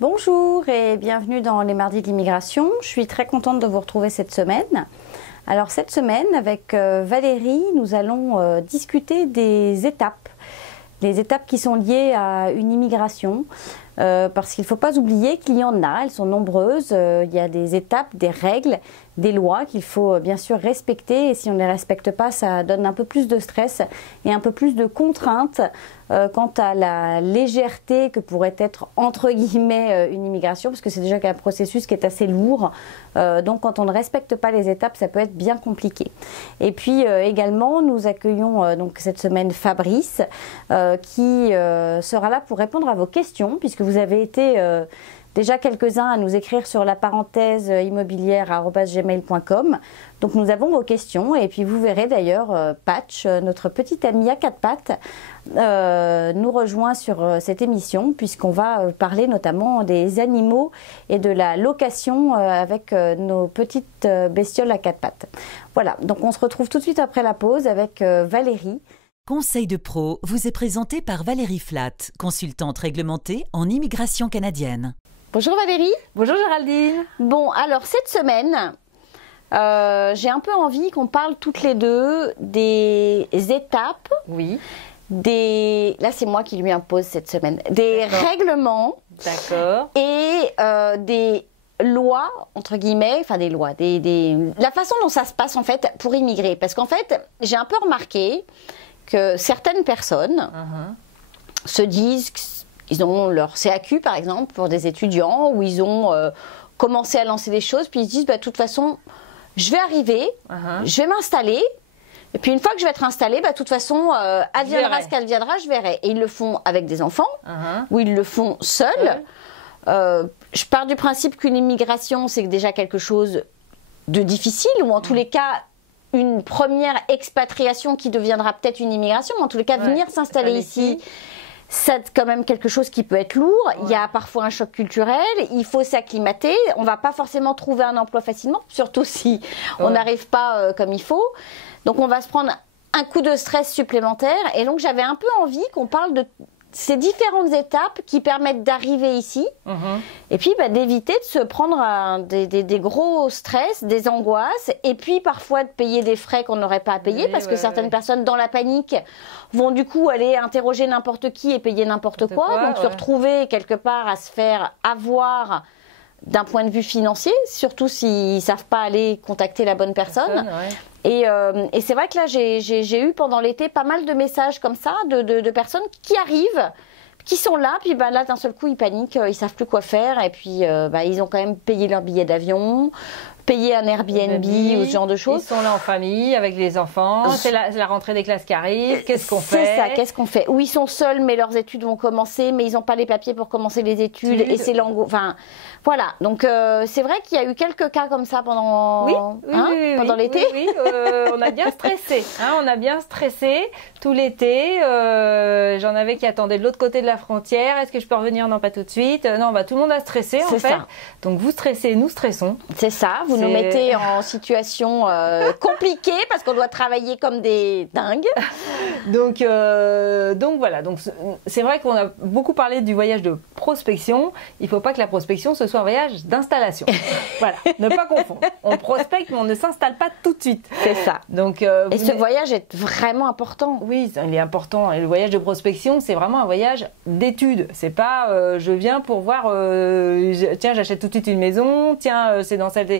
Bonjour et bienvenue dans les mardis de l'immigration. Je suis très contente de vous retrouver cette semaine. Alors cette semaine, avec Valérie, nous allons discuter des étapes. Les étapes qui sont liées à une immigration. Parce qu'il ne faut pas oublier qu'il y en a, elles sont nombreuses. Il y a des étapes, des règles, des lois qu'il faut bien sûr respecter. Et si on ne les respecte pas, ça donne un peu plus de stress et un peu plus de contraintes quant à la légèreté que pourrait être entre guillemets une immigration, parce que c'est déjà un processus qui est assez lourd. Donc quand on ne respecte pas les étapes, ça peut être bien compliqué. Et puis également, nous accueillons donc cette semaine Fabrice qui sera là pour répondre à vos questions, puisque vous avez été déjà quelques-uns à nous écrire sur la parenthèse immobilière@gmail.com. Donc nous avons vos questions et puis vous verrez d'ailleurs Patch, notre petite amie à quatre pattes, nous rejoint sur cette émission puisqu'on va parler notamment des animaux et de la location avec nos petites bestioles à quatre pattes. Voilà, donc on se retrouve tout de suite après la pause avec Valérie. Conseil de pro vous est présenté par Valérie Flatt, consultante réglementée en immigration canadienne. Bonjour Valérie. Bonjour Géraldine. Bon, alors cette semaine, j'ai un peu envie qu'on parle toutes les deux des étapes. Oui. Là, c'est moi qui lui impose cette semaine. Des règlements. D'accord. Et des lois, entre guillemets, enfin des lois, la façon dont ça se passe en fait pour immigrer. Parce qu'en fait, j'ai un peu remarqué que certaines personnes se disent qu'ils ont leur CAQ par exemple pour des étudiants, où ils ont commencé à lancer des choses, puis ils se disent bah, de toute façon je vais arriver, je vais m'installer, et puis une fois que je vais être installée, bah, de toute façon adviendra ce qu'adviendra, je verrai. Et ils le font avec des enfants, ou ils le font seuls. Je pars du principe qu'une immigration c'est déjà quelque chose de difficile, ou en tous les cas une première expatriation qui deviendra peut-être une immigration, mais en tous les cas, venir s'installer ici, c'est quand même quelque chose qui peut être lourd. Il y a parfois un choc culturel, il faut s'acclimater. On ne va pas forcément trouver un emploi facilement, surtout si on n'arrive pas comme il faut. Donc on va se prendre un coup de stress supplémentaire. Et donc j'avais un peu envie qu'on parle de ces différentes étapes qui permettent d'arriver ici et puis d'éviter de se prendre des gros stress, des angoisses, et puis parfois de payer des frais qu'on n'aurait pas à payer parce que certaines personnes dans la panique vont du coup aller interroger n'importe qui et payer n'importe quoi, donc se retrouver quelque part à se faire avoir d'un point de vue financier, surtout s'ils ne savent pas aller contacter la bonne personne. Et c'est vrai que là, j'ai eu pendant l'été pas mal de messages comme ça, de personnes qui arrivent, qui sont là, puis là, d'un seul coup, ils paniquent, ils savent plus quoi faire, et puis ils ont quand même payé leur billet d'avion, payé un Airbnb ou ce genre de choses. Ils sont là en famille, avec les enfants, c'est la rentrée des classes qui arrive, qu'est-ce qu'on fait? C'est ça, qu'est-ce qu'on fait? Ou ils sont seuls, mais leurs études vont commencer, mais ils n'ont pas les papiers pour commencer les études, et c'est l'angoisse. Enfin, voilà, donc c'est vrai qu'il y a eu quelques cas comme ça pendant l'été. Oui, on a bien stressé, on a bien stressé tout l'été. J'en avais qui attendaient de l'autre côté de la frontière. Est-ce que je peux revenir? Non, pas tout de suite. Non, tout le monde a stressé en fait. Ça. Donc vous stressez, nous stressons. C'est ça, vous nous mettez en situation compliquée parce qu'on doit travailler comme des dingues. Donc voilà, donc c'est vrai qu'on a beaucoup parlé du voyage de prospection. Il ne faut pas que la prospection ce soit un voyage d'installation. Voilà, ne pas confondre. On prospecte mais on ne s'installe pas tout de suite. C'est ça. Donc, et ce voyage est vraiment important. Oui, il est important. Et le voyage de prospection, c'est vraiment un voyage d'études. C'est pas je viens pour voir tiens, j'achète tout de suite une maison, tiens, c'est dans cette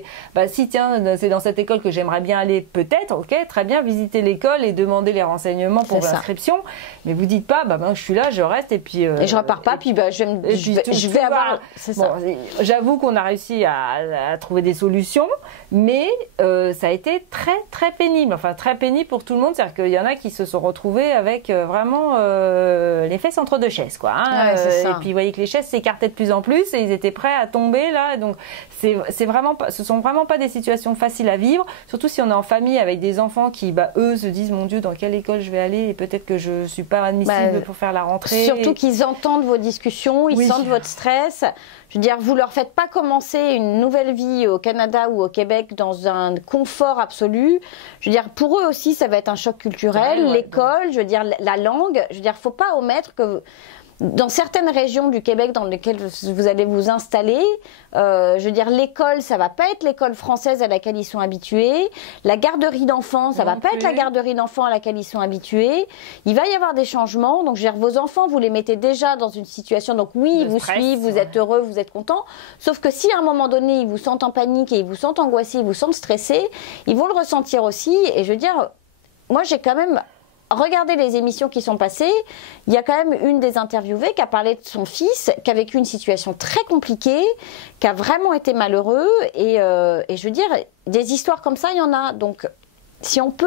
c'est dans cette école que j'aimerais bien aller, peut-être, ok, très bien, visiter l'école et demander les renseignements pour l'inscription. Mais vous dites pas je suis là, je reste et puis et je repars pas, puis je vais avoir. C'est ça. J'avoue qu'on a réussi à trouver des solutions, mais ça a été très très pénible. Enfin très pénible pour tout le monde, c'est-à-dire qu'il y en a qui se sont retrouvés avec vraiment les fesses entre deux chaises, quoi. Et puis vous voyez que les chaises s'écartaient de plus en plus et ils étaient prêts à tomber là. Donc c'est vraiment pas, ce sont vraiment pas des situations faciles à vivre, surtout si on est en famille avec des enfants qui eux se disent mon Dieu, dans quelle école je vais aller et peut-être que je suis pas admissible pour faire la rentrée. Surtout qu'ils entendent vos discussions, ils sentent votre stress. Je veux dire, vous leur faites pas commencer une nouvelle vie au Canada ou au Québec dans un confort absolu. Je veux dire, pour eux aussi, ça va être un choc culturel. L'école, je veux dire, la langue. Je veux dire, faut pas omettre que dans certaines régions du Québec dans lesquelles vous allez vous installer, je veux dire, l'école, ça va pas être l'école française à laquelle ils sont habitués. La garderie d'enfants, ça va pas être la garderie d'enfants à laquelle ils sont habitués. Il va y avoir des changements. Donc, je veux dire, vos enfants, vous les mettez déjà dans une situation. Donc, oui, ils vous suivent, vous êtes heureux, vous êtes content. Sauf que si à un moment donné, ils vous sentent en panique et ils vous sentent angoissés, ils vous sentent stressés, ils vont le ressentir aussi. Et je veux dire, moi, j'ai quand même regardez les émissions qui sont passées, il y a quand même une des interviewées qui a parlé de son fils, qui a vécu une situation très compliquée, qui a vraiment été malheureux. Et je veux dire, des histoires comme ça, il y en a. Donc, si on peut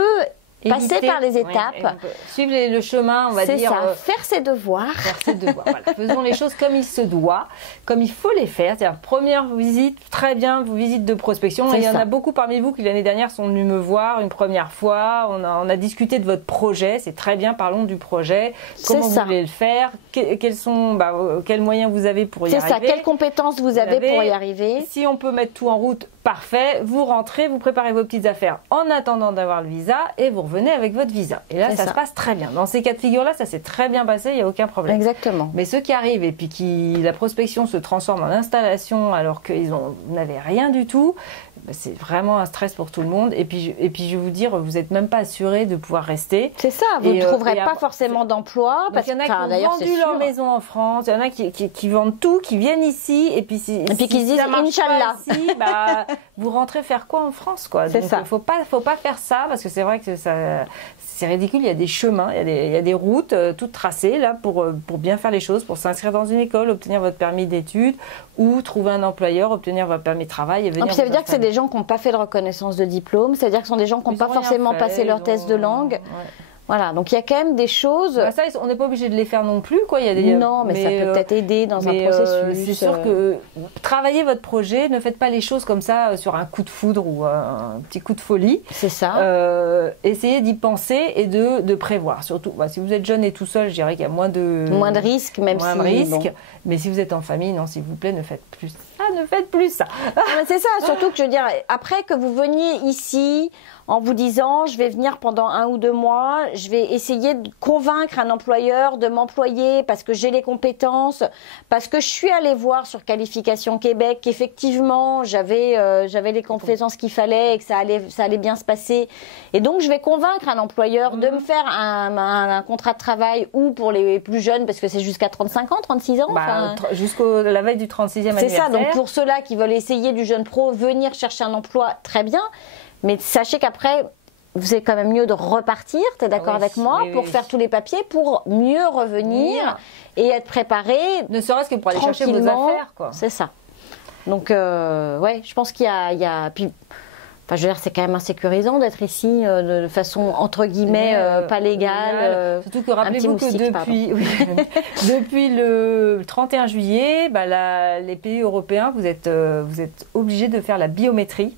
passer par les étapes, suivre le chemin, on va dire. C'est ça, faire ses devoirs. Faire ses devoirs, voilà. Faisons les choses comme il se doit, comme il faut les faire. C'est-à-dire, première visite, très bien, visite de prospection. Il y en a beaucoup parmi vous qui l'année dernière sont venus me voir une première fois. On a discuté de votre projet, c'est très bien, parlons du projet. Comment vous voulez le faire, quels moyens vous avez pour y arriver. C'est ça, quelles compétences vous avez pour y arriver. Si on peut mettre tout en route, parfait, vous rentrez, vous préparez vos petites affaires en attendant d'avoir le visa et vous revenez avec votre visa. Et là, ça se passe très bien. Dans ces cas de figure-là, ça s'est très bien passé, il n'y a aucun problème. Exactement. Mais ceux qui arrivent et puis la prospection se transforme en installation alors qu'ils n'avaient rien du tout, c'est vraiment un stress pour tout le monde. Et puis je vais vous dire, vous n'êtes même pas assuré de pouvoir rester. C'est ça, vous ne trouverez pas forcément d'emploi. Parce qu'il y en a qui ont vendu leur maison en France, il y en a qui vendent tout, qui viennent ici, et puis qui se disent Inch'Allah. Vous rentrez faire quoi en France, quoi. C'est ça. Il faut pas faire ça, parce que c'est vrai que c'est ridicule. Il y a des chemins, il y a des routes toutes tracées là pour bien faire les choses, pour s'inscrire dans une école, obtenir votre permis d'études ou trouver un employeur, obtenir votre permis de travail et venir. Ça veut dire que c'est des gens qui n'ont pas fait de reconnaissance de diplôme, c'est-à-dire que ce sont des gens qui n'ont pas forcément passé leur test de langue. Ouais. Voilà, donc il y a quand même des choses. Ça, on n'est pas obligé de les faire non plus, quoi. Non, mais ça peut peut-être aider dans un processus. C'est sûr que travaillez votre projet, ne faites pas les choses comme ça sur un coup de foudre ou un petit coup de folie. C'est ça. Essayez d'y penser et de prévoir. Surtout, si vous êtes jeune et tout seul, je dirais qu'il y a moins de risques, risques. Mais si vous êtes en famille, non, s'il vous plaît, ne faites plus ça. Ne faites plus ça. C'est ça, surtout que je veux dire, après que vous veniez ici en vous disant je vais venir pendant 1 ou 2 mois, je vais essayer de convaincre un employeur de m'employer parce que j'ai les compétences, parce que je suis allée voir sur Qualification Québec qu'effectivement j'avais les compétences qu'il fallait et que ça allait bien se passer. Et donc je vais convaincre un employeur de me faire un contrat de travail, ou pour les plus jeunes, parce que c'est jusqu'à 35 ans, 36 ans. Jusqu'à la veille du 36e anniversaire. C'est ça, donc pour ceux-là qui veulent essayer du jeune pro, venir chercher un emploi, très bien. Mais sachez qu'après, c'est quand même mieux de repartir, tu es d'accord avec moi, pour faire tous les papiers, pour mieux revenir et être préparé. Ne serait-ce que pour aller chercher vos affaires, quoi. C'est ça. Donc, je pense qu'il y a puis, je veux dire, c'est quand même insécurisant d'être ici de façon, entre guillemets, pas légale. Surtout que rappelez-vous que depuis le 31 juillet, les pays européens, vous êtes obligés de faire la biométrie.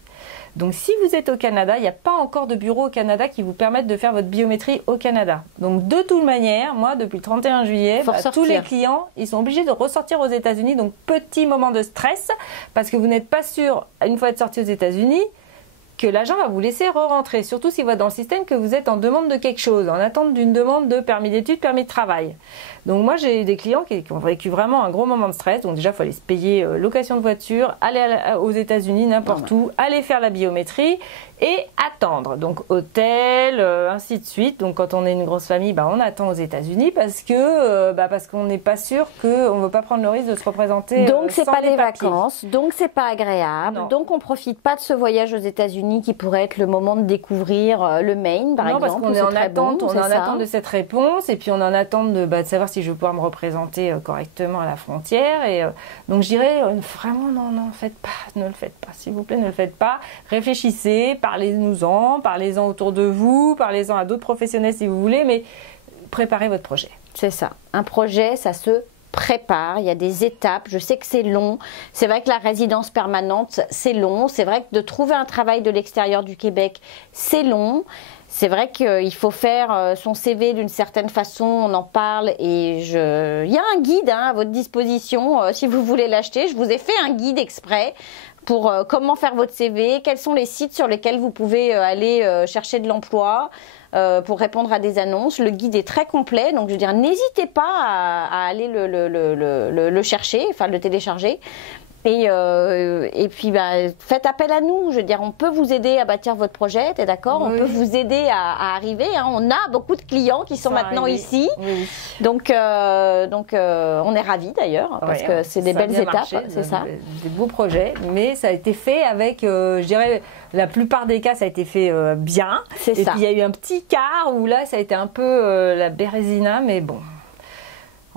Donc, si vous êtes au Canada, il n'y a pas encore de bureau au Canada qui vous permette de faire votre biométrie au Canada. Donc, de toute manière, moi, depuis le 31 juillet, tous les clients, ils sont obligés de ressortir aux États-Unis. Donc, petit moment de stress, parce que vous n'êtes pas sûr, une fois être sorti aux États-Unis, que l'agent va vous laisser re-rentrer. Surtout s'il voit dans le système que vous êtes en demande de quelque chose, en attente d'une demande de permis d'études, permis de travail. Donc moi, j'ai eu des clients qui ont vécu vraiment un gros moment de stress. Donc déjà, il fallait se payer location de voiture, aller aux États-Unis, n'importe où, aller faire la biométrie et attendre. Donc hôtel, ainsi de suite. Donc quand on est une grosse famille, on attend aux États-Unis parce qu'on n'est pas sûr, qu'on ne veut pas prendre le risque de se représenter. Donc c'est pas des papiers. Vacances, donc c'est pas agréable. Non. Donc on profite pas de ce voyage aux États-Unis qui pourrait être le moment de découvrir le Maine, par exemple. Non, parce qu'on est en attente, on est en attente de cette réponse, et puis on est en attente de savoir si je vais pouvoir me représenter correctement à la frontière. Et donc je dirais vraiment non, faites pas, ne le faites pas, s'il vous plaît, ne le faites pas. Réfléchissez, parlez-en autour de vous, parlez-en à d'autres professionnels si vous voulez, mais préparez votre projet. C'est ça. Un projet, ça se prépare, il y a des étapes, je sais que c'est long, c'est vrai que la résidence permanente, c'est long, c'est vrai que de trouver un travail de l'extérieur du Québec, c'est long, c'est vrai qu'il faut faire son CV d'une certaine façon, on en parle, et il y a un guide à votre disposition, si vous voulez l'acheter, je vous ai fait un guide exprès pour comment faire votre CV, quels sont les sites sur lesquels vous pouvez aller chercher de l'emploi. pour répondre à des annonces. Le guide est très complet, donc je veux dire, n'hésitez pas à aller le chercher, enfin le télécharger. Et puis, faites appel à nous. Je veux dire, on peut vous aider à bâtir votre projet, t'es d'accord? Oui. On peut vous aider à arriver. Hein. On a beaucoup de clients qui sont maintenant ici. Oui. Donc, on est ravis d'ailleurs, parce que c'est des belles étapes, c'est ça. Des beaux projets, mais ça a été fait avec, je dirais, la plupart des cas, ça a été fait bien. C'est ça. Et puis, il y a eu un petit quart où là, ça a été un peu la bérésina, mais bon.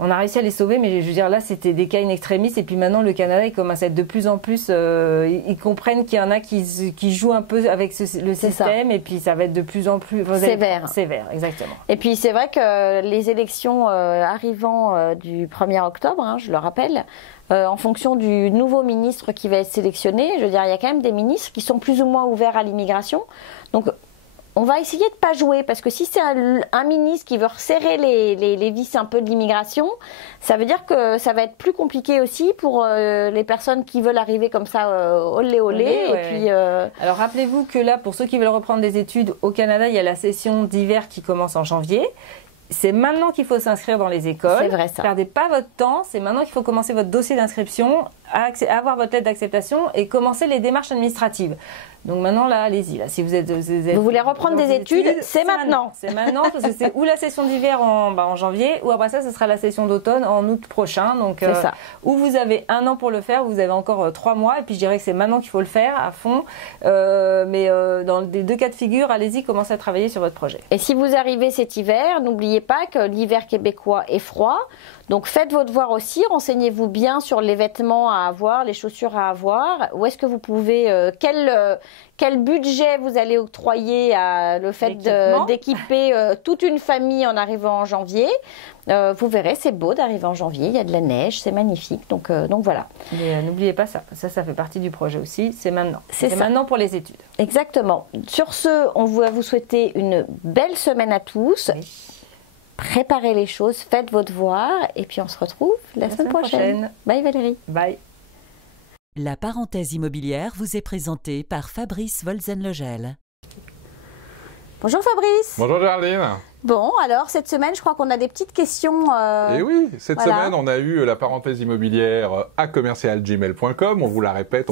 On a réussi à les sauver, mais je veux dire, là, c'était des cas in extremis. Et puis maintenant, le Canada, il commence à être de plus en plus... ils comprennent qu'il y en a qui jouent un peu avec le système. Et puis, ça va être de plus en plus... Sévère. Sévère, exactement. Et puis, c'est vrai que les élections arrivant du 1er octobre, hein, je le rappelle, en fonction du nouveau ministre qui va être sélectionné, je veux dire, il y a quand même des ministres qui sont plus ou moins ouverts à l'immigration. Donc, on va essayer de ne pas jouer, parce que si c'est un ministre qui veut resserrer les vis un peu de l'immigration, ça veut dire que ça va être plus compliqué aussi pour les personnes qui veulent arriver comme ça, olé. Ouais. Et puis, alors rappelez-vous que là, pour ceux qui veulent reprendre des études au Canada, il y a la session d'hiver qui commence en janvier. C'est maintenant qu'il faut s'inscrire dans les écoles. C'est vrai ça. Perdez pas votre temps, c'est maintenant qu'il faut commencer votre dossier d'inscription, avoir votre lettre d'acceptation et commencer les démarches administratives. Donc maintenant, là, allez-y. Là, si vous voulez reprendre des études, c'est maintenant. C'est maintenant, parce que c'est ou la session d'hiver en janvier, ou après ça, ce sera la session d'automne en août prochain. Donc, ça. Ou vous avez 1 an pour le faire, ou vous avez encore 3 mois. Et puis, je dirais que c'est maintenant qu'il faut le faire à fond. Mais dans les 2 cas de figure, allez-y, commencez à travailler sur votre projet. Et si vous arrivez cet hiver, n'oubliez pas que l'hiver québécois est froid. Donc faites votre devoir aussi, renseignez-vous bien sur les vêtements à avoir, les chaussures à avoir. Où est-ce que vous pouvez, quel budget vous allez octroyer à le fait d'équiper toute une famille en arrivant en janvier. Vous verrez, c'est beau d'arriver en janvier, il y a de la neige, c'est magnifique. Donc voilà. Mais n'oubliez pas ça, ça fait partie du projet aussi, c'est maintenant. C'est maintenant pour les études. Exactement. Sur ce, on va vous souhaiter une belle semaine à tous. Oui. Préparez les choses, faites vos devoirs et puis on se retrouve la semaine prochaine. Bye Valérie. Bye. La parenthèse immobilière vous est présentée par Fabrice Wolzenlegel. Bonjour Fabrice. Bonjour Gerline. Bon, alors cette semaine, je crois qu'on a des petites questions. Et oui, cette semaine, on a eu la parenthèse immobilière à commercial@gmail.com. On vous la répète,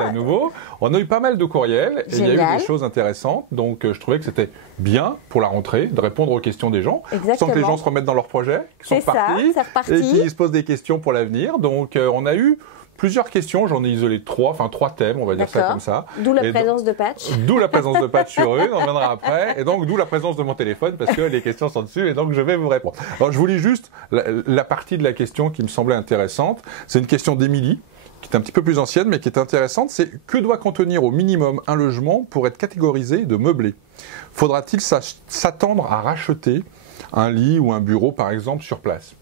à nouveau. On a eu pas mal de courriels et il y a eu des choses intéressantes. Donc, je trouvais que c'était bien pour la rentrée de répondre aux questions des gens. Exactement. Sans que les gens se remettent dans leurs projets, qui sont partis et qui se posent des questions pour l'avenir. Donc, on a eu plusieurs questions, j'en ai isolé 3 thèmes, on va dire ça comme ça. D'où la présence de Patch. D'où la présence de Patch sur une, on reviendra après. Et donc, d'où la présence de mon téléphone, parce que les questions sont dessus, et donc je vais vous répondre. Alors, je vous lis juste la partie de la question qui me semblait intéressante. C'est une question d'Émilie, qui est un petit peu plus ancienne, mais qui est intéressante. C'est que doit contenir au minimum un logement pour être catégorisé de meublé? Faudra-t-il s'attendre à racheter un lit ou un bureau, par exemple, sur place?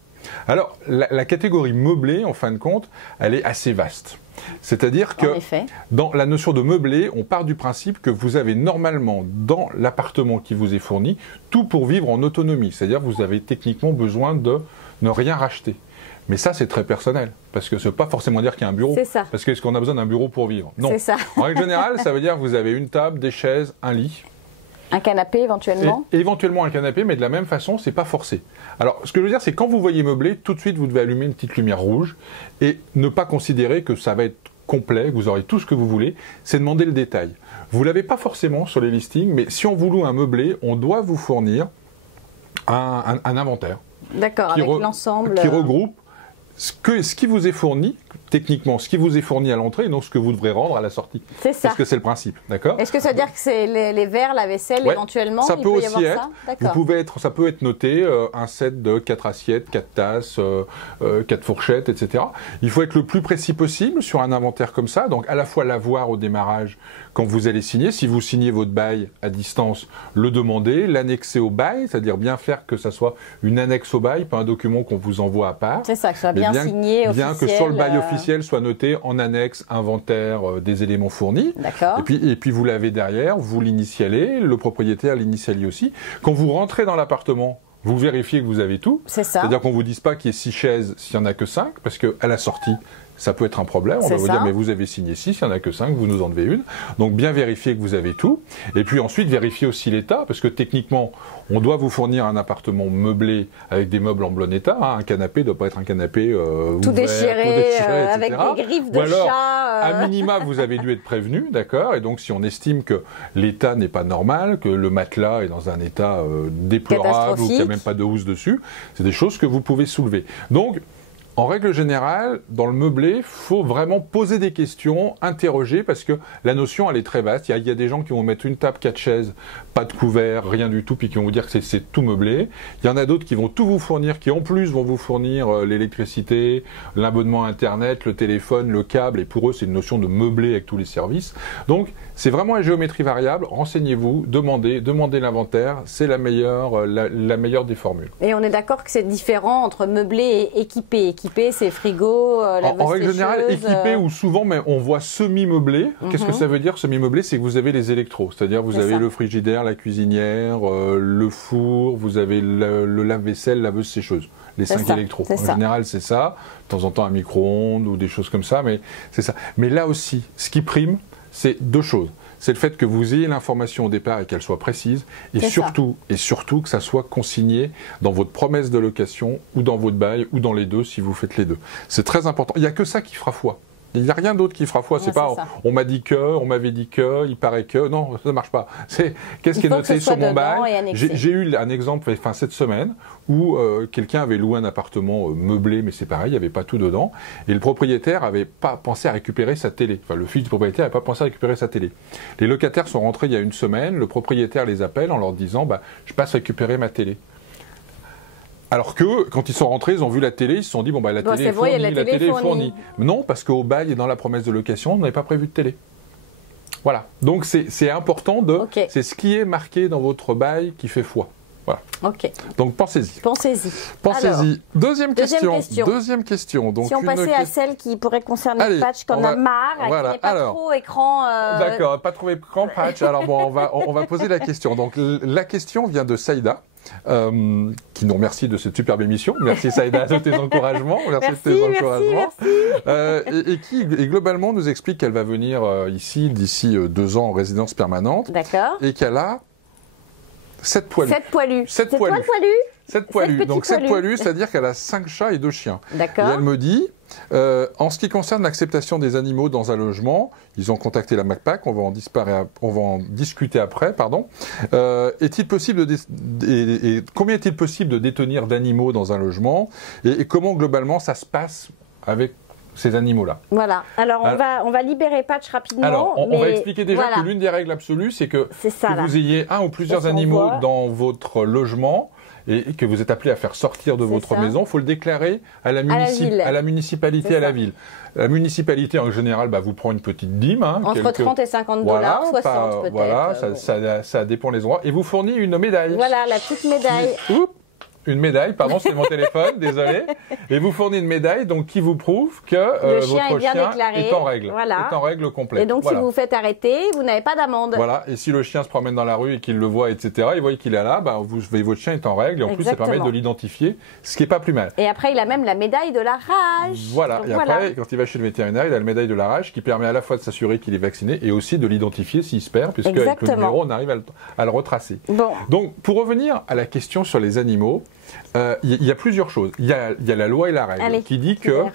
Alors, la catégorie meublé, en fin de compte, elle est assez vaste. C'est-à-dire que dans la notion de meublé, on part du principe que vous avez normalement dans l'appartement qui vous est fourni tout pour vivre en autonomie. C'est-à-dire que vous avez techniquement besoin de ne rien racheter. Mais ça, c'est très personnel, parce que ça ne veut pas forcément dire qu'il y a un bureau. C'est ça. Parce qu'est-ce qu'on a besoin d'un bureau pour vivre? Non. C'est ça. En règle générale, ça veut dire que vous avez une table, des chaises, un lit. Un canapé éventuellement. Et éventuellement un canapé, mais de la même façon, c'est pas forcé. Alors, ce que je veux dire, c'est quand vous voyez meublé, tout de suite, vous devez allumer une petite lumière rouge et ne pas considérer que ça va être complet, que vous aurez tout ce que vous voulez. C'est demander le détail. Vous l'avez pas forcément sur les listings, mais si on vous loue un meublé, on doit vous fournir un inventaire. D'accord, avec l'ensemble. Qui regroupe ce qui vous est fourni, techniquement, ce qui vous est fourni à l'entrée et non ce que vous devrez rendre à la sortie. C'est ça. Parce que c'est le principe, d'accord? Est-ce que ça veut dire que c'est les verres, la vaisselle, éventuellement? Ça peut aussi être. Ça peut être noté un set de 4 assiettes, 4 tasses, 4 fourchettes, etc. Il faut être le plus précis possible sur un inventaire comme ça. Donc à la fois l'avoir au démarrage quand vous allez signer. Si vous signez votre bail à distance, le demander, l'annexer au bail, c'est-à-dire bien faire que ça soit une annexe au bail, pas un document qu'on vous envoie à part. C'est ça, que ça soit bien signé, bien que sur le bail officiel soit noté en annexe, inventaire des éléments fournis. D'accord. Et puis vous l'avez derrière, vous l'initialez, le propriétaire l'initialise aussi. Quand vous rentrez dans l'appartement, vous vérifiez que vous avez tout. C'est ça. C'est-à-dire qu'on ne vous dise pas qu'il y ait 6 chaises s'il n'y en a que 5, parce qu'à la sortie, ça peut être un problème. On va vous dire, mais vous avez signé 6, il n'y en a que 5, vous nous en devez une. Donc bien vérifier que vous avez tout. Et puis ensuite, vérifier aussi l'état, parce que techniquement, on doit vous fournir un appartement meublé avec des meubles en bon état. Hein. Un canapé ne doit pas être un canapé tout déchiré, etc. avec des griffes de Ou alors, chat. à minima, vous avez dû être prévenu, d'accord. Et donc, si on estime que l'état n'est pas normal, que le matelas est dans un état déplorable ou qu'il n'y a même pas de housse dessus, c'est des choses que vous pouvez soulever. Donc, en règle générale, dans le meublé, il faut vraiment poser des questions, interroger, parce que la notion, elle est très vaste. Il y a des gens qui vont mettre une table, 4 chaises, pas de couvert, rien du tout, puis qui vont vous dire que c'est tout meublé. Il y en a d'autres qui vont tout vous fournir, qui en plus vont vous fournir l'électricité, l'abonnement Internet, le téléphone, le câble, et pour eux, c'est une notion de meublé avec tous les services. Donc, c'est vraiment une géométrie variable. Renseignez-vous, demandez l'inventaire, c'est la meilleure des formules. Et on est d'accord que c'est différent entre meublé et équipé. Équipé, c'est frigo, la en règle générale, équipé ou souvent, mais on voit semi-meublé. Qu'est-ce que ça veut dire semi-meublé? C'est que vous avez les électros, c'est-à-dire vous avez le frigidaire, la cuisinière, le four, vous avez le lave-vaisselle, laveuse sécheuse. Les 5 électros. En général, c'est ça. De temps en temps, un micro-ondes ou des choses comme ça, mais c'est ça. Mais là aussi, ce qui prime, c'est 2 choses. C'est le fait que vous ayez l'information au départ et qu'elle soit précise, et surtout que ça soit consigné dans votre promesse de location ou dans votre bail ou dans les deux si vous faites les deux. C'est très important. Il n'y a que ça qui fera foi. Il n'y a rien d'autre qui fera foi. C'est pas on m'a dit que, on m'avait dit que, il paraît que. Non, ça ne marche pas. C'est qu'est-ce qui est noté sur mon bail. J'ai eu un exemple cette semaine où quelqu'un avait loué un appartement meublé, mais c'est pareil, il n'y avait pas tout dedans. Et le propriétaire n'avait pas pensé à récupérer sa télé. Enfin, le fils du propriétaire n'avait pas pensé à récupérer sa télé. Les locataires sont rentrés il y a une semaine. Le propriétaire les appelle en leur disant je passe récupérer ma télé. Alors que, quand ils sont rentrés, ils ont vu la télé, ils se sont dit, la télé est fournie, la télé est fournie. Non, parce qu'au bail et dans la promesse de location, on n'avait pas prévu de télé. Voilà. Donc, c'est important c'est ce qui est marqué dans votre bail qui fait foi. Voilà. Donc, pensez-y. Pensez-y. Deuxième question. Donc, si on passait à celle qui pourrait concerner le patch qu'on a marre, qui n'est pas trop écran... D'accord, pas trop écran patch. Alors, on va poser la question. Donc, la question vient de Saïda. Qui nous remercie de cette superbe émission. Merci Saïda de tes encouragements. Et qui globalement nous explique qu'elle va venir ici d'ici 2 ans en résidence permanente. D'accord. Et qu'elle a 7 poilus. 7 poilus. Donc 7 poilus, c'est-à-dire qu'elle a 5 chats et 2 chiens. D'accord. Et elle me dit, en ce qui concerne l'acceptation des animaux dans un logement, ils ont contacté la MACPAC, on va en discuter après, pardon. Est-il possible combien est-il possible de détenir d'animaux dans un logement et comment globalement ça se passe avec ces animaux-là? Voilà. Alors on va libérer Patch rapidement. Alors on va expliquer déjà que l'une des règles absolues, c'est que vous ayez un ou plusieurs animaux dans votre logement et que vous êtes appelé à faire sortir de votre maison, il faut le déclarer à la municipalité, à la ville. La municipalité, en général, vous prend une petite dîme. Entre 30 et 50 $, 60 peut-être. Voilà, ça dépend des endroits. Et vous fournit une médaille. Voilà, la petite médaille. Une médaille, pardon, c'est mon téléphone, désolé. Et vous fournit une médaille qui vous prouve que votre chien est en règle. Est en règle complète. Et donc, si vous vous faites arrêter, vous n'avez pas d'amende. Voilà. Et si le chien se promène dans la rue et qu'il le voit, etc., il voit qu'il est là, votre chien est en règle. Et en plus, ça permet de l'identifier, ce qui n'est pas plus mal. Et après, il a même la médaille de la rage. Voilà. Donc, après, quand il va chez le vétérinaire, il a la médaille de la rage qui permet à la fois de s'assurer qu'il est vacciné et aussi de l'identifier s'il se perd, puisque avec le numéro, on arrive à le retracer. Donc, pour revenir à la question sur les animaux, il y a plusieurs choses. Il y a la loi et la règle qui dit que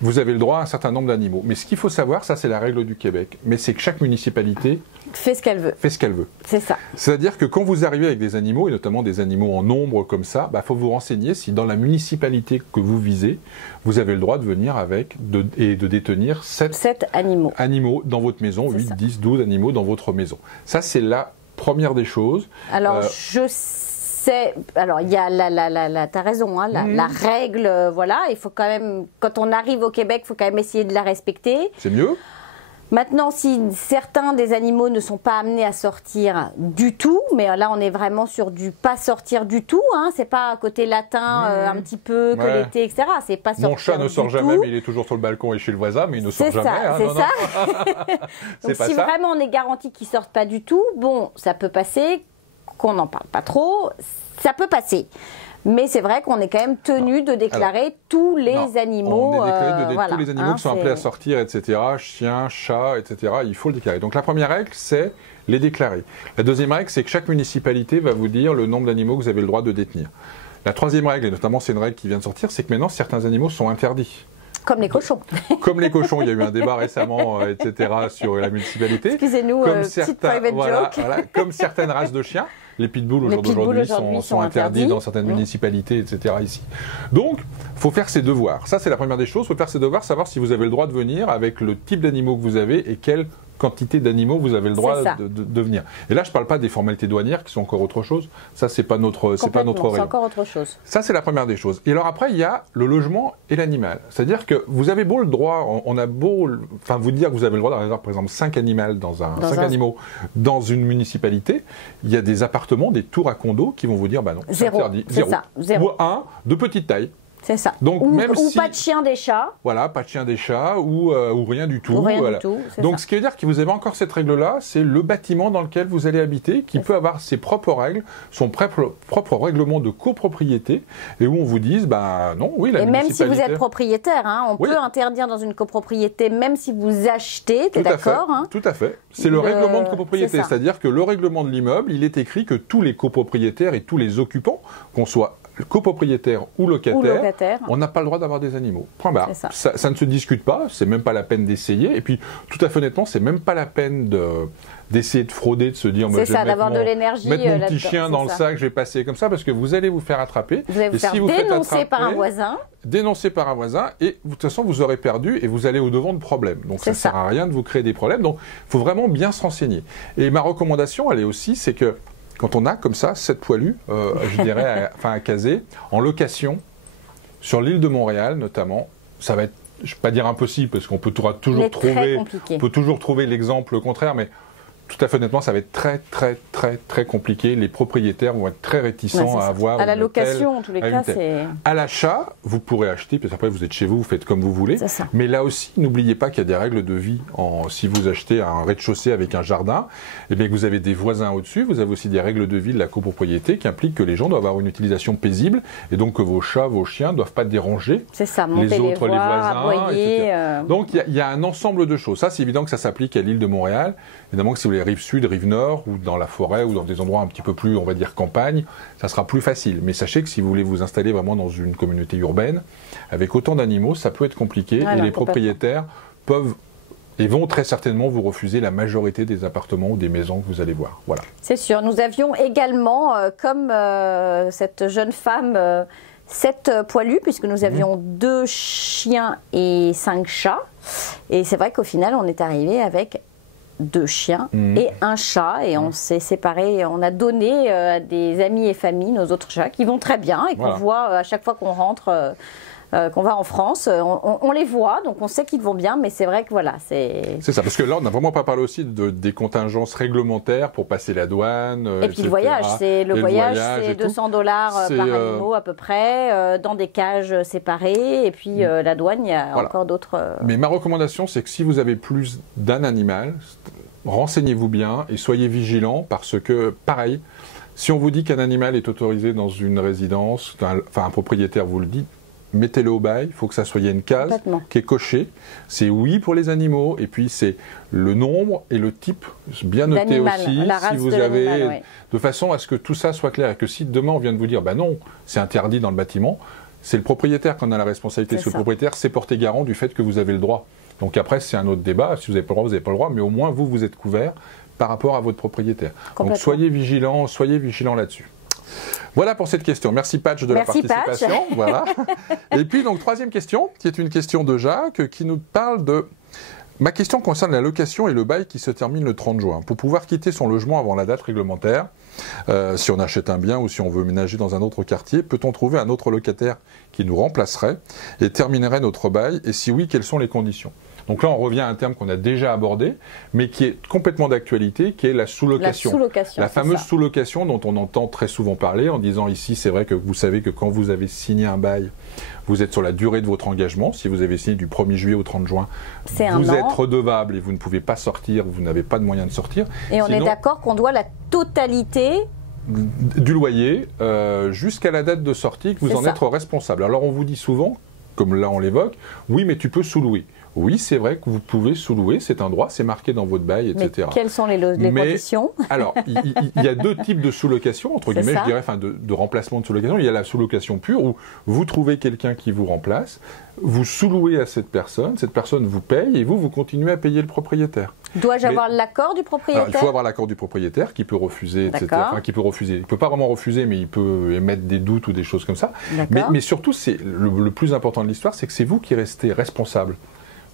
vous avez le droit à un certain nombre d'animaux. Mais ce qu'il faut savoir, ça c'est la règle du Québec, mais c'est que chaque municipalité fait ce qu'elle veut. C'est ça. C'est-à-dire que quand vous arrivez avec des animaux, et notamment des animaux en nombre comme ça, faut vous renseigner si dans la municipalité que vous visez, vous avez le droit de venir et de détenir 7 animaux dans votre maison, 8, 10, 12 animaux dans votre maison. Ça c'est la première des choses. Alors alors, il y a t'as raison, la règle, il faut quand même, quand on arrive au Québec, il faut quand même essayer de la respecter. C'est mieux. Maintenant, si certains des animaux ne sont pas amenés à sortir du tout, mais là, on est vraiment sur du pas sortir du tout, c'est pas côté latin, un petit peu colleté, etc. C'est pas sortir. Mon chat ne sort jamais, mais il est toujours sur le balcon et chez le voisin, mais il ne sort jamais. C'est ça. Donc, si vraiment on est garanti qu'ils sortent pas du tout, ça peut passer. Qu'on n'en parle pas trop, ça peut passer. Mais c'est vrai qu'on est quand même tenu de déclarer tous les animaux. On est déclaré tous les animaux qui sont appelés à sortir, etc. Chiens, chats, etc. Il faut le déclarer. Donc la première règle, c'est les déclarer. La deuxième règle, c'est que chaque municipalité va vous dire le nombre d'animaux que vous avez le droit de détenir. La troisième règle, et notamment c'est une règle qui vient de sortir, c'est que maintenant certains animaux sont interdits. Comme les cochons. Comme les cochons, il y a eu un débat récemment, etc., sur la municipalité. Excusez-nous, petite private joke. Comme certaines races de chiens, les pitbulls au jour d'aujourd'hui sont interdits dans certaines municipalités, etc. ici. Donc, il faut faire ses devoirs. Ça, c'est la première des choses. Il faut faire ses devoirs, savoir si vous avez le droit de venir avec le type d'animaux que vous avez et quelle quantité d'animaux vous avez le droit de venir. Et là, je ne parle pas des formalités douanières qui sont encore autre chose. Ça, c'est pas notre rayon. C'est encore autre chose. Ça, c'est la première des choses. Et alors après, il y a le logement et l'animal. C'est-à-dire que vous avez beau le droit, on a beau, enfin, vous dire que vous avez le droit d'avoir, par exemple, 5 animaux dans une municipalité. Il y a des appartements, des tours à condos qui vont vous dire, bah non, c'est interdit. Zéro. Ou un de petite taille. C'est ça. Donc, ou pas de chien des chats. Voilà, pas de chien des chats ou rien du tout. Ou rien du tout. Donc, ce qui veut dire que vous avez encore cette règle-là, c'est le bâtiment dans lequel vous allez habiter qui peut avoir ses propres règles, son propre règlement de copropriété et où on vous dise, bah non, oui, la municipalité... Et même si vous êtes propriétaire, on peut interdire dans une copropriété, même si vous achetez, tu es d'accord Tout à fait. C'est le règlement de copropriété. C'est-à-dire que le règlement de l'immeuble, il est écrit que tous les copropriétaires et tous les occupants, qu'on soit copropriétaire ou locataire, on n'a pas le droit d'avoir des animaux. Point barre. Ça ne se discute pas, c'est même pas la peine d'essayer. Et puis, tout à fait honnêtement, c'est même pas la peine d'essayer de frauder, de se dire, c'est ça, d'avoir de l'énergie. Mettre mon petit chien dans le sac, je vais passer comme ça, parce que vous allez vous faire attraper. Vous allez vous faire dénoncer par un voisin. Dénoncer par un voisin, et de toute façon, vous aurez perdu et vous allez au-devant de problèmes. Donc, ça ne sert à rien de vous créer des problèmes. Donc, il faut vraiment bien se renseigner. Et ma recommandation, elle est aussi, c'est que quand on a comme ça 7 poilus, je dirais, à caser, en location, sur l'île de Montréal notamment, ça va être, je ne vais pas dire impossible, parce qu'on peut toujours trouver l'exemple contraire, mais tout à fait honnêtement, ça va être très, très, très, très compliqué. Les propriétaires vont être très réticents à avoir. À la location, en tous les cas, c'est. À l'achat, vous pourrez acheter, puis après, vous êtes chez vous, vous faites comme vous voulez. Mais là aussi, n'oubliez pas qu'il y a des règles de vie. Si vous achetez un rez-de-chaussée avec un jardin, et bien que vous avez des voisins au-dessus, vous avez aussi des règles de vie de la copropriété qui impliquent que les gens doivent avoir une utilisation paisible et donc que vos chats, vos chiens ne doivent pas déranger les autres, les voisins, aboyer, Donc, il y a un ensemble de choses. Ça, c'est évident que ça s'applique à l'île de Montréal. Évidemment que si vous voulez rive sud, rive nord, ou dans la forêt, ou dans des endroits un petit peu plus, on va dire, campagne, ça sera plus facile. Mais sachez que si vous voulez vous installer vraiment dans une communauté urbaine, avec autant d'animaux, ça peut être compliqué, et les propriétaires peuvent et vont très certainement vous refuser la majorité des appartements ou des maisons que vous allez voir. Voilà. C'est sûr. Nous avions également, comme cette jeune femme, 7 poilus, puisque nous avions 2 chiens et 5 chats. Et c'est vrai qu'au final, on est arrivé avec 2 chiens et un chat, et on s'est séparés, on a donné à des amis et familles nos autres chats qui vont très bien et qu'on voit à chaque fois qu'on rentre, qu'on va en France, on les voit, donc on sait qu'ils vont bien, mais c'est vrai que voilà, c'est ça, parce que là on n'a vraiment pas parlé aussi des contingences réglementaires pour passer la douane, et puis le voyage, c'est $200 par animaux à peu près, dans des cages séparées, et puis la douane, il y a encore d'autres... Mais ma recommandation, c'est que si vous avez plus d'un animal, renseignez-vous bien et soyez vigilants, parce que, pareil, si on vous dit qu'un animal est autorisé dans une résidence, enfin un propriétaire vous le dit, mettez-le au bail, il faut que ça soit une case qui est cochée. C'est oui pour les animaux, et puis c'est le nombre et le type bien noté aussi, si vous avez, de façon à ce que tout ça soit clair, et que si demain on vient de vous dire, bah non, c'est interdit dans le bâtiment, c'est le propriétaire qui en a la responsabilité. Le propriétaire s'est porté garant du fait que vous avez le droit. Donc après, c'est un autre débat, si vous n'avez pas le droit, vous n'avez pas le droit, mais au moins vous êtes couvert par rapport à votre propriétaire. Donc soyez vigilants là-dessus. Voilà pour cette question. Merci Patch de la participation. Voilà. Et puis donc troisième question, qui est une question de Jacques, qui nous parle de... Ma question concerne la location et le bail qui se termine le 30 juin. Pour pouvoir quitter son logement avant la date réglementaire, si on achète un bien ou si on veut ménager dans un autre quartier, peut-on trouver un autre locataire qui nous remplacerait et terminerait notre bail? Et si oui, quelles sont les conditions? Donc là, on revient à un terme qu'on a déjà abordé, mais qui est complètement d'actualité, qui est la sous-location. La fameuse sous-location dont on entend très souvent parler, en disant ici, c'est vrai que vous savez que quand vous avez signé un bail, vous êtes sur la durée de votre engagement. Si vous avez signé du 1er juillet au 30 juin, vous êtes redevable et vous ne pouvez pas sortir, vous n'avez pas de moyen de sortir. Et on est d'accord qu'on doit la totalité du loyer jusqu'à la date de sortie que vous en êtes responsable. Alors on vous dit souvent, comme là on l'évoque, oui mais tu peux sous-louer. Oui, c'est vrai que vous pouvez sous-louer, c'est un droit, c'est marqué dans votre bail, etc. Mais quelles sont les conditions? Alors, il y a deux types de sous-location, entre guillemets, je dirais, enfin de remplacement de sous-location. Il y a la sous-location pure où vous trouvez quelqu'un qui vous remplace, vous sous-louez à cette personne vous paye et vous continuez à payer le propriétaire. Dois-je avoir l'accord du propriétaire? Alors, il faut avoir l'accord du propriétaire qui peut refuser, etc. Enfin, qui peut refuser. Il ne peut pas vraiment refuser, mais il peut émettre des doutes ou des choses comme ça. Mais surtout, le plus important de l'histoire, c'est que c'est vous qui restez responsable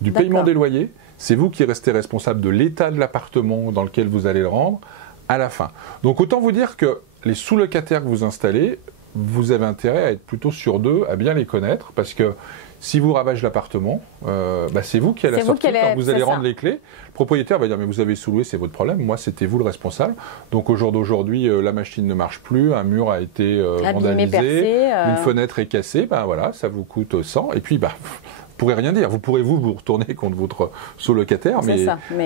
du paiement des loyers, c'est vous qui restez responsable de l'état de l'appartement dans lequel vous allez le rendre à la fin. Donc autant vous dire que les sous-locataires que vous installez, vous avez intérêt à être plutôt sûr d'eux, à bien les connaître, parce que si vous ravagez l'appartement, c'est vous qui allez la sortie quand vous allez rendre les clés. Le propriétaire va dire mais vous avez sous-loué, c'est votre problème, moi c'était vous le responsable. Donc au jour d'aujourd'hui, la machine ne marche plus, un mur a été vandalisé, percé, une fenêtre est cassée, voilà, ça vous coûte 100, et puis vous pourrez rien dire. Vous pourrez vous retourner contre votre sous-locataire.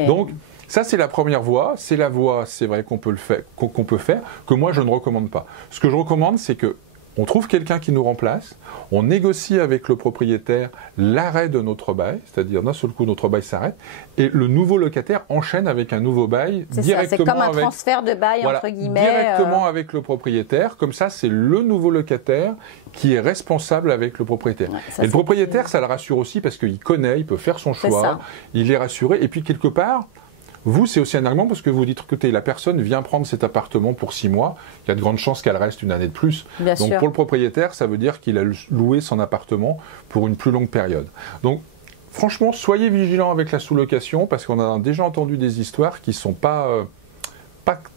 Donc, ça, c'est la première voie. C'est la voie, c'est vrai, qu'on peut faire, que moi, je ne recommande pas. Ce que je recommande, c'est que on trouve quelqu'un qui nous remplace, on négocie avec le propriétaire l'arrêt de notre bail, c'est-à-dire d'un seul coup, notre bail s'arrête, et le nouveau locataire enchaîne avec un nouveau bail directement. C'est comme un transfert de bail, entre guillemets. Directement avec le propriétaire. Comme ça, c'est le nouveau locataire qui est responsable avec le propriétaire. Et le propriétaire, ça le rassure aussi parce qu'il connaît, il peut faire son choix, il est rassuré. Et puis, quelque part, vous, c'est aussi un argument parce que vous dites, écoutez, la personne vient prendre cet appartement pour 6 mois, il y a de grandes chances qu'elle reste une année de plus. Donc pour le propriétaire, ça veut dire qu'il a loué son appartement pour une plus longue période. Donc franchement, soyez vigilants avec la sous-location parce qu'on a déjà entendu des histoires qui ne sont pas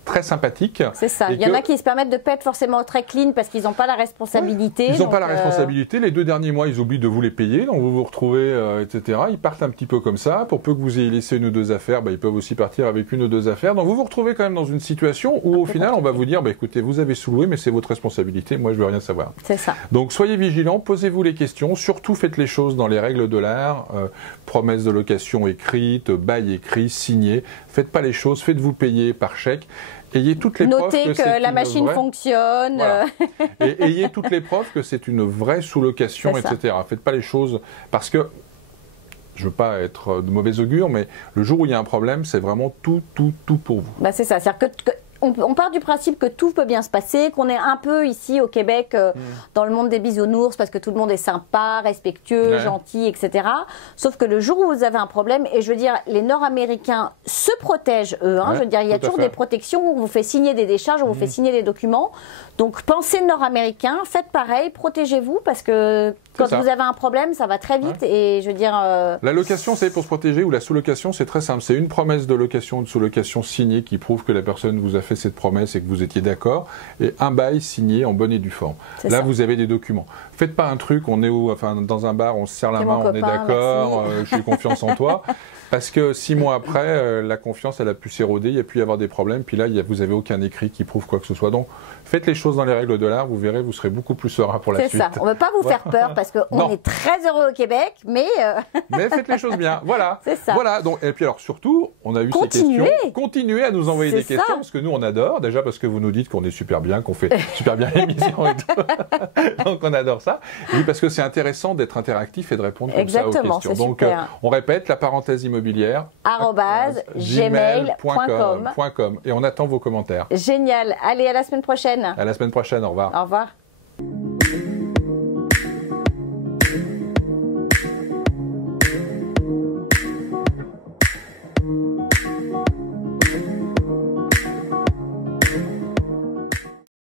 très sympathiques. C'est ça. Il y en a qui se permettent de ne pas être forcément très clean parce qu'ils n'ont pas la responsabilité. Ils n'ont pas la responsabilité. Les 2 derniers mois, ils oublient de vous les payer. Donc vous vous retrouvez, etc. Ils partent un petit peu comme ça. Pour peu que vous ayez laissé 1 ou 2 affaires, ils peuvent aussi partir avec 1 ou 2 affaires. Donc vous vous retrouvez quand même dans une situation où au final, on va vous dire, écoutez, vous avez sous-loué, mais c'est votre responsabilité. Moi, je ne veux rien savoir. C'est ça. Donc soyez vigilants, posez-vous les questions. Surtout, faites les choses dans les règles de l'art. Promesse de location écrite, bail écrit, signé. Faites pas les choses, faites-vous payer par chèque. Ayez toutes les preuves que la machine fonctionne. Voilà. Et ayez toutes les preuves que c'est une vraie sous-location, etc. Faites pas les choses parce que, je veux pas être de mauvais augure, mais le jour où il y a un problème, c'est vraiment tout pour vous. C'est ça. C'est-à-dire que on part du principe que tout peut bien se passer, qu'on est un peu ici au Québec dans le monde des bisounours parce que tout le monde est sympa, respectueux, gentil, etc. Sauf que le jour où vous avez un problème, et je veux dire, les Nord-Américains se protègent eux. Je veux dire, il y a toujours des protections où on vous fait signer des décharges, on vous fait signer des documents. Donc pensez Nord-Américains, faites pareil, protégez-vous parce que quand vous avez un problème, ça va très vite. Et je veux dire. La location, c'est pour se protéger, ou la sous-location, c'est très simple. C'est une promesse de location ou de sous-location signée qui prouve que la personne vous a fait cette promesse et que vous étiez d'accord, et un bail signé en bonne et due forme. Là, vous avez des documents. Faites pas un truc, on est dans un bar, on se serre la main, on est d'accord, je suis confiance en toi. Parce que 6 mois après, la confiance, elle a pu s'éroder, il y a pu y avoir des problèmes, puis là, vous n'avez aucun écrit qui prouve quoi que ce soit. Donc, faites les choses dans les règles de l'art, vous verrez, vous serez beaucoup plus serein pour la suite. C'est ça, on ne veut pas vous faire peur, parce qu'on est très heureux au Québec, mais... Mais faites les choses bien, voilà. C'est ça. Voilà, donc, et puis alors surtout, on a eu ces questions. Continuez à nous envoyer des questions, parce que nous, on adore, déjà parce que vous nous dites qu'on est super bien, qu'on fait super bien l'émission et tout. Donc, on adore ça. Et puis parce que c'est intéressant d'être interactif et de répondre comme ça aux questions. Donc, on répète, la parenthèse immobilière, @gmail.com. Et on attend vos commentaires. Génial. Allez, à la semaine prochaine. À la semaine prochaine, au revoir. Au revoir.